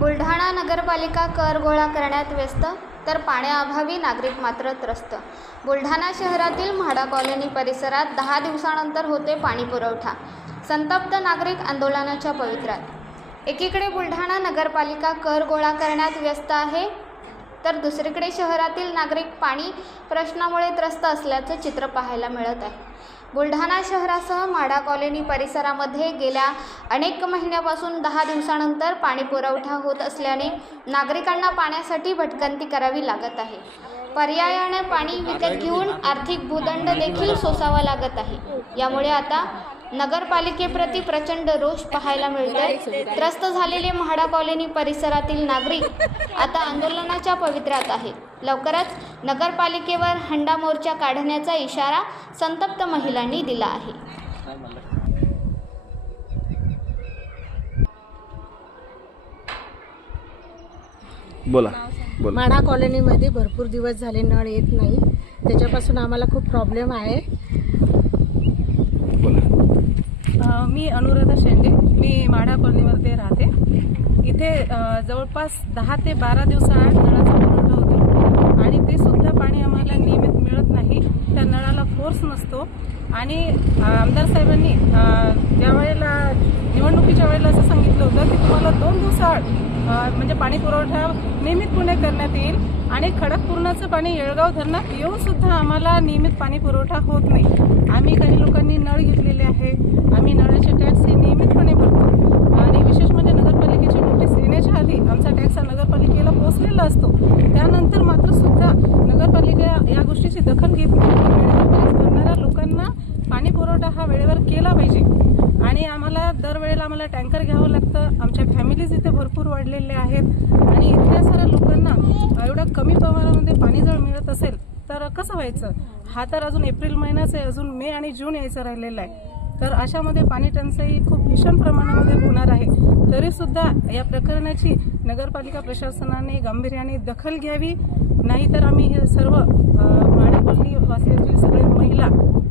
बुलढाणा नगरपालिका कर गोळा करण्यात व्यस्त तर पाण्याअभावी नागरिक मात्र त्रस्त. बुलढाणा शहरातील म्हाडा कॉलनी परिसरात दहा दिवसानंतर होते पाणी पुरवठा. संतप्त नागरिक आंदोलनाच्या पवित्र्यात. एकीकडे बुलढाणा नगरपालिका कर गोळा करण्यात व्यस्त आहे तर दुसरीकडे शहरातील नागरिक पाणी प्रश्नामुळे त्रस्त असल्याचं चित्र पाहायला मिळत आहे. बुलढाणा शहरासह माडा कॉलनी परिसरामध्ये गेल्या अनेक महिन्यापासून दहा दिवसानंतर पाणी पुरवठा होत असल्याने नागरिकांना पाण्यासाठी भटकंती करावी लागत आहे. पर्यायाने पाणी विकत घेऊन आर्थिक भूदंड देखील सोसावा लागत आहे. यामुळे आता नगरपालिकेप्रती प्रचंड रोष पाहायला मिळतोय. त्रस्त झालेले म्हाडा कॉलनी परिसरातील नागरिक आता आंदोलनाच्या पवित्र्यात आहेत. लवकरच नगरपालिकेवर हंडा मोर्चा काढण्याचा इशारा संतप्त महिलांनी दिला आहे. बोला. माढा कॉलनीमध्ये भरपूर दिवस झाले नळ येत नाही. त्याच्यापासून आम्हाला खूप प्रॉब्लेम आहे. बोला. मी अनुराधा शेंडे. मी माढा कॉलनीमध्ये राहते. इथे जवळपास दहा ते बारा दिवसाआड नळाचा पुरवठा आणि ते सुद्धा पाणी आम्हाला नियमित मिळत नाही. त्या नळाला फोर्स नसतो. आणि आमदार साहेबांनी ज्या वेळेला निवडणुकीच्या वेळेला असं सांगितलं होतं की तुम्हाला दोन दिवसाआड म्हणजे पाणी पुरवठा नियमितपणे करण्यात येईल आणि खडकपूर्णाचं पाणी येळगाव धरणात येऊन सुद्धा आम्हाला नियमित पाणी पुरवठा होत नाही. आम्ही काही लोकांनी नळ घेतलेले आहे आम्ही नळाच्या टॅक्स हे नियमितपणे भरतो आणि विशेष म्हणजे नगरपालिकेची नोटीस येण्याच्या आधी आमचा टॅक्स हा नगरपालिकेला पोहोचलेला असतो त्यानंतर मात्र सुद्धा नगरपालिका या गोष्टीची दखल घेत करणाऱ्या भरणाऱ्या लोकांना पाणी पुरवठा हा वेळेवर केला पाहिजे. आणि आम्हाला दरवेळेला आम्हाला टँकर घ्यावं लागतं. आमच्या फॅमिलीज इथे भरपूर वाढलेल्या आहेत. आणि इतक्या साऱ्या लोकांना एवढ्या कमी प्रमाणामध्ये पाणी जर मिळत असेल तर कसं व्हायचं? हा तर अजून एप्रिल महिनाच आहे. अजून मे आणि जून यायचं राहिलेलं आहे. तर अशामध्ये पाणी टंचाई खूप भीषण प्रमाणामध्ये होणार आहे. तरीसुद्धा या प्रकरणाची नगरपालिका प्रशासनाने गांभीर्याने दखल घ्यावी. नाहीतर आम्ही हे सर्व माडा कॉलनी वासियातील सगळे महिला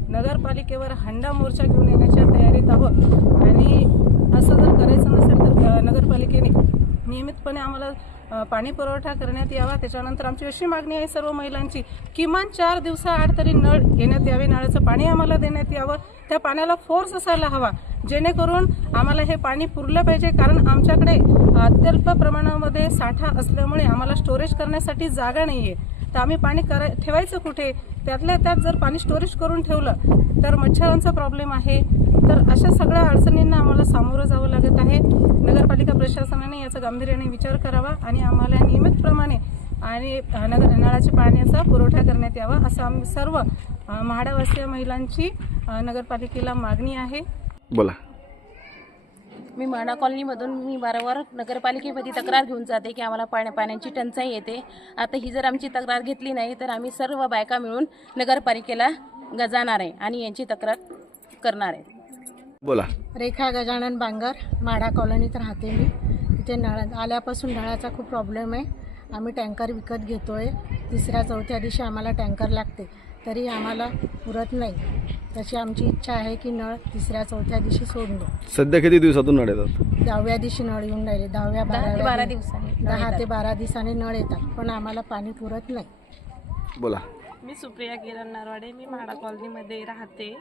नगरपालिकेवर हंडा मोर्चा घेऊन येण्याच्या तयारीत आहोत. आणि असं जर करायचं नसेल तर नगरपालिकेने नियमितपणे आम्हाला पाणी पुरवठा करण्यात यावा. त्याच्यानंतर आमची अशी मागणी आहे सर्व महिलांची किमान चार दिवसाआड तरी नळ येण्यात यावे. नळाचं पाणी आम्हाला देण्यात यावं. त्या पाण्याला फोर्स असायला हवा. जेणेकरून आम्हाला हे पाणी पुरलं पाहिजे. कारण आमच्याकडे अत्यल्प प्रमाणामध्ये साठा असल्यामुळे आम्हाला स्टोरेज करण्यासाठी जागा नाही आहे तर आम्ही पाणी कराय ठेवायचं कुठे? त्यातल्या त्यात जर पाणी स्टोरेज करून ठेवलं तर मच्छरांचा प्रॉब्लेम आहे. तर अशा सगळ्या अडचणींना आम्हाला सामोरं जावं लागतं आहे नगरपालिका प्रशासनाने याचा गांभीर्याने विचार करावा आणि आम्हाला नियमितप्रमाणे आणि नगर नळाच्या पाण्याचा पुरवठा करण्यात यावा असं आम्ही सर्व म्हाडावासीय महिलांची नगरपालिकेला मागणी आहे. बोला. मी माणा कॉलनीमधून मी वारंवार नगरपालिकेमध्ये तक्रार घेऊन जाते की आम्हाला पाण्या पाण्याची टंचाई येते. आता ही जर आमची तक्रार घेतली नाही तर आम्ही सर्व बायका मिळून नगरपालिकेला ग जाणार आहे आणि यांची तक्रार करणार आहे. बोला. रेखा गजानन बांगर माढा कॉलनीत राहते मी. इथे नळ आल्यापासून नळाचा खूप प्रॉब्लेम आहे. आम्ही टँकर विकत घेतो आहे तिसऱ्या चौथ्या दिवशी आम्हाला टँकर लागते. तरी आम्हाला पुरत नाही. तशी आमची इच्छा आहे की नळ तिसऱ्या चौथ्या दिवशी सोडून सध्या किती दिवसातून नळ येतात? दहाव्या दिवशी नळ येऊन राहिले. दहाव्या बारा दिव- दिवसांनी दहा. ते बारा दिवसांनी नळ येतात. पण आम्हाला पाणी पुरत नाही. बोला. मी सुप्रिया किरण नरवाडे मी म्हाडा कॉलनीमध्ये राहते.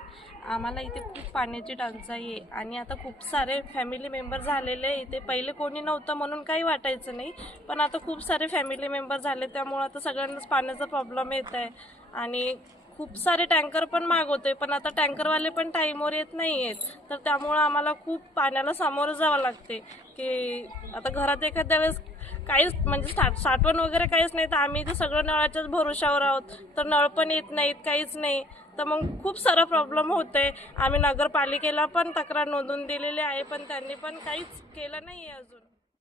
आम्हाला इथे खूप पाण्याची टंचाई आहे आणि आता खूप सारे फॅमिली मेंबर झालेले आहे. इथे पहिले कोणी नव्हतं म्हणून काही वाटायचं नाही. पण आता खूप सारे फॅमिली मेंबर झाले त्यामुळं आता सगळ्यांनाच पाण्याचा प्रॉब्लेम येत आहे. आणि खूप सारे टँकर पण मागवतोय पण आता टँकरवाले पण टाईमवर येत नाही आहेत तर त्यामुळं आम्हाला खूप पाण्याला सामोरं जावं लागते की आता घरात एखाद्या वेळेस काहीच म्हणजे साठ साठवण वगैरे काहीच नाही तर आम्ही तर सगळं नळाच्याच भरोशावर आहोत. तर नळ पण येत नाहीत काहीच नाही. तर मग खूप सारा प्रॉब्लेम होते आम्ही नगरपालिकेला पण तक्रार नोंदवून दिलेली आहे पण त्यांनी पण काहीच केलं नाही आहे अजून.